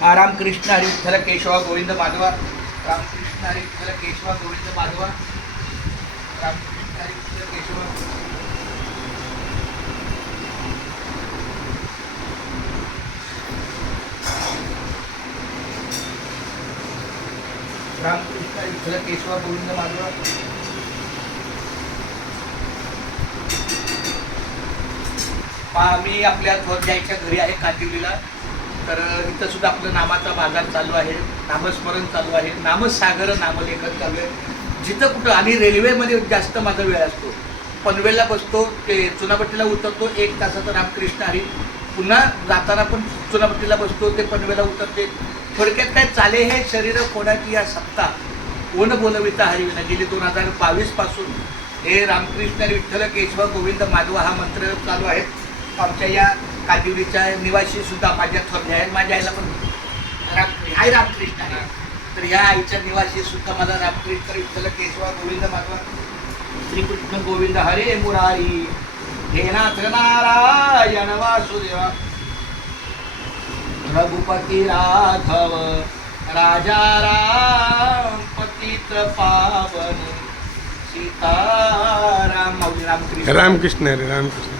रामकृष्ण हरी विठ्ठल केशवा गोविंद माधवा. रामकृष्ण हरी विठ्ठल केशवा गोविंद माधवा. रामकृष्ण हरी विठ्ठल केशवा. रामकृष्ण हरी विठ्ठल केशवा गोविंद माधवा. मी आपल्या थोरजाईच्या घरी आहे कांदिवलीला. तर इथं सुद्धा आपलं नामाचा बाजार चालू आहे, नामस्मरण चालू आहे, नामसागर नामलेखन चालू आहे. जिथं कुठं आणि रेल्वेमध्ये जास्त माझा वेळ असतो. पनवेलला बसतो, ते चुनाभट्टीला उतरतो, 1 तासाचा रामकृष्ण हरी. पुन्हा जाताना पण चुनाभट्टीला बसतो, ते पनवेलला उतरते. थोडक्यात काय चाले हे शरीर कोणाची या सप्ताह ओन बोलविता हरिविना. गेली 2022 पासून हे रामकृष्ण हरी विठ्ठल केशव गोविंद माधवा हा मंत्र चालू आहे. आमच्या या कांदिवलीच्या निवासी सुद्धा माझ्या थोरल्या आहेत. माझ्या आईला पण आई रामकृष्ण आहे. तर ह्या आईच्या निवासी सुद्धा मला रामकृष्ण विठ्ठल केशवा गोविंद माधवा. श्रीकृष्ण गोविंद हरे मुरारी, हे नाथ नारायण वासुदेवा. रघुपती राघव राजा राम पतित पावन सीताराम. रामकृष्ण रामकृष्ण हरी रामकृष्ण.